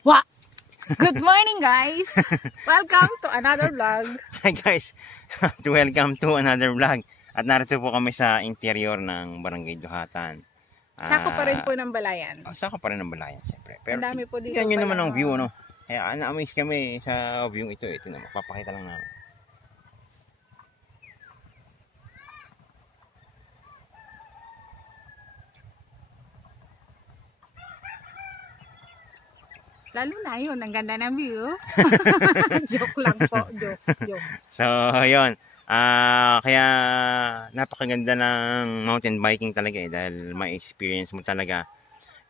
What? Good morning, guys. Welcome to another vlog. Hi guys, welcome to another vlog. At narito po kami sa interior ng Barangay Duhatan. Sako pa rin po ng Balayan. Sako pa rin ng Balayan, siyempre. Pero ang dami po dito. tignan nyo naman ang view, ano? Kaya na-amaze kami sa view ito. Ito na, mapapakita lang namin. Lalo na yun, ang ganda ng view. Joke lang po, joke. So, yun. Kaya napakaganda ng mountain biking talaga dahil ma-experience mo talaga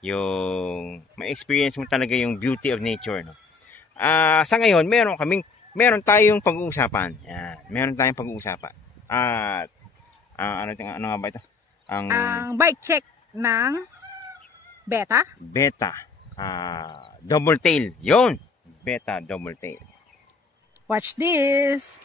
yung beauty of nature, no? Sa ngayon, meron tayong pag-uusapan. Yan, meron tayong pag-uusapan. At ano nga ba ito? Ang bike check ng Beta. Double tail. Yun. Beta double tail. Watch this.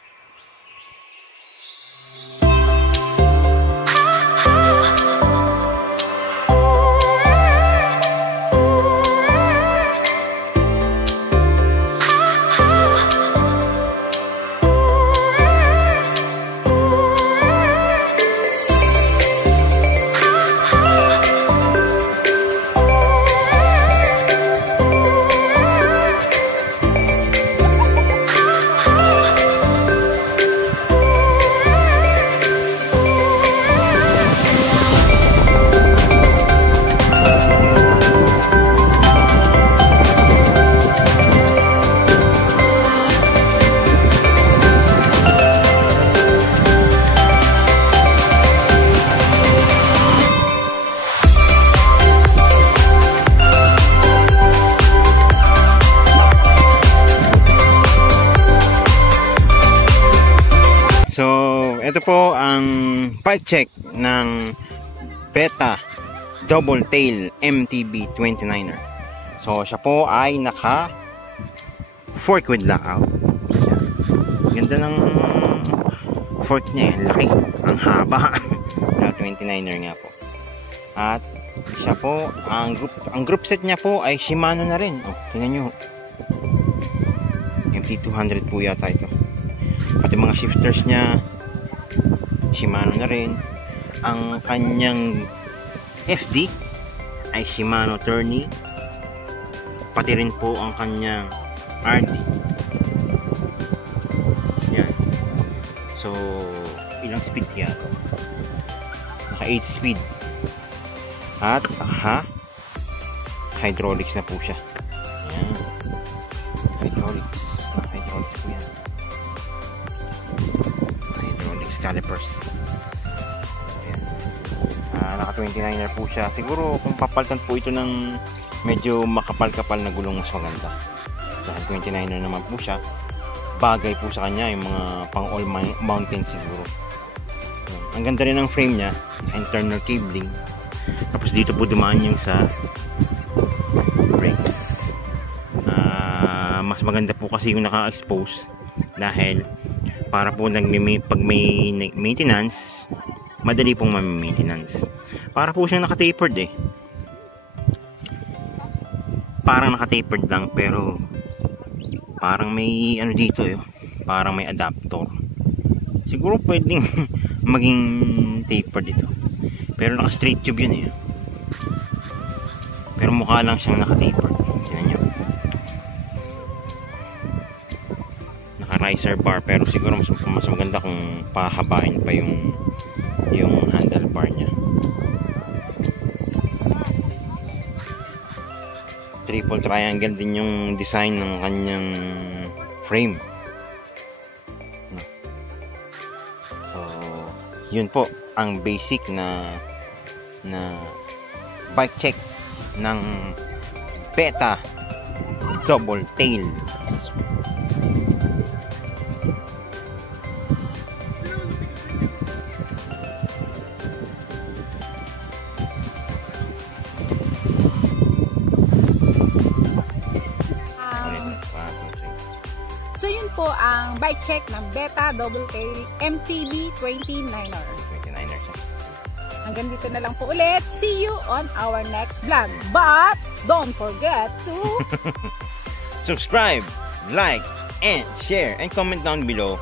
So, ito po ang bike check ng Beta Double Tail MTB 29er. So, siya po ay naka fork with lockout. Ganda ng fork niya, laki, ang haba. Na 29er nga po. At siya po, ang group set niya po ay Shimano na rin. Oh, tingnan nyo. MT200 po yata ito. Pati mga shifters niya Shimano na rin. Ang kanyang FD ay Shimano Tourney. Pati rin po ang kanyang RD. Yan. So, ilang speed kaya ito? Naka 8 speed. At hydraulics na po siya. Yan. Hydraulics po yan. Hydraulics calipers. Ayan. Naka 29er po siya. Siguro kung papalitan po ito ng medyo makapal-kapal na gulong, mas maganda. Dahil 29er naman po siya, bagay po sa kanya yung mga pang all mountain siguro. Ayan. Ang ganda rin ng frame niya, internal cabling. Tapos dito po dumaan yung sa brakes. Mas maganda po kasi yung naka-expose dahil para po pag may maintenance, madali pong ma-maintenance. Para po siyang naka-tapered Parang naka-tapered lang pero parang may ano dito parang may adapter. Siguro pwedeng maging tapered ito. Pero naka-straight tube yun Pero mukha lang siyang naka-tapered. Tingnan nyo. Riser bar, pero siguro mas maganda kung pahabain pa yung handlebar niya. Triple triangle din yung design ng kanyang frame. So, yun po ang basic na bike check ng Beta Double Tail. So yun po ang bike check ng Beta Double Tail MTB 29er. Hanggang dito na lang po ulit. See you on our next vlog. But don't forget to subscribe, like, and share, and comment down below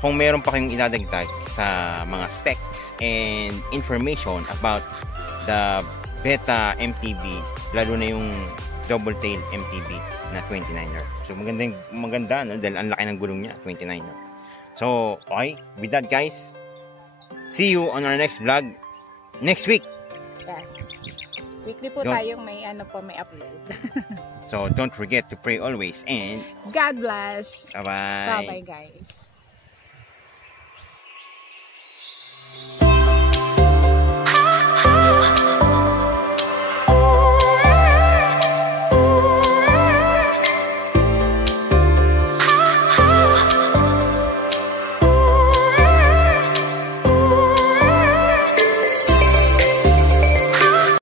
kung meron pa kayong idadagdag sa mga specs and information about the Beta MTB, lalo na yung double tail MTB na 29er. So maganda no? Dahil ang laki ng gulong niya, 29er. So okay, with that guys, see you on our next vlog next week. Yes. Weekly po tayong may upload. So don't forget to pray always and God bless. Bye-bye. Bye-bye guys.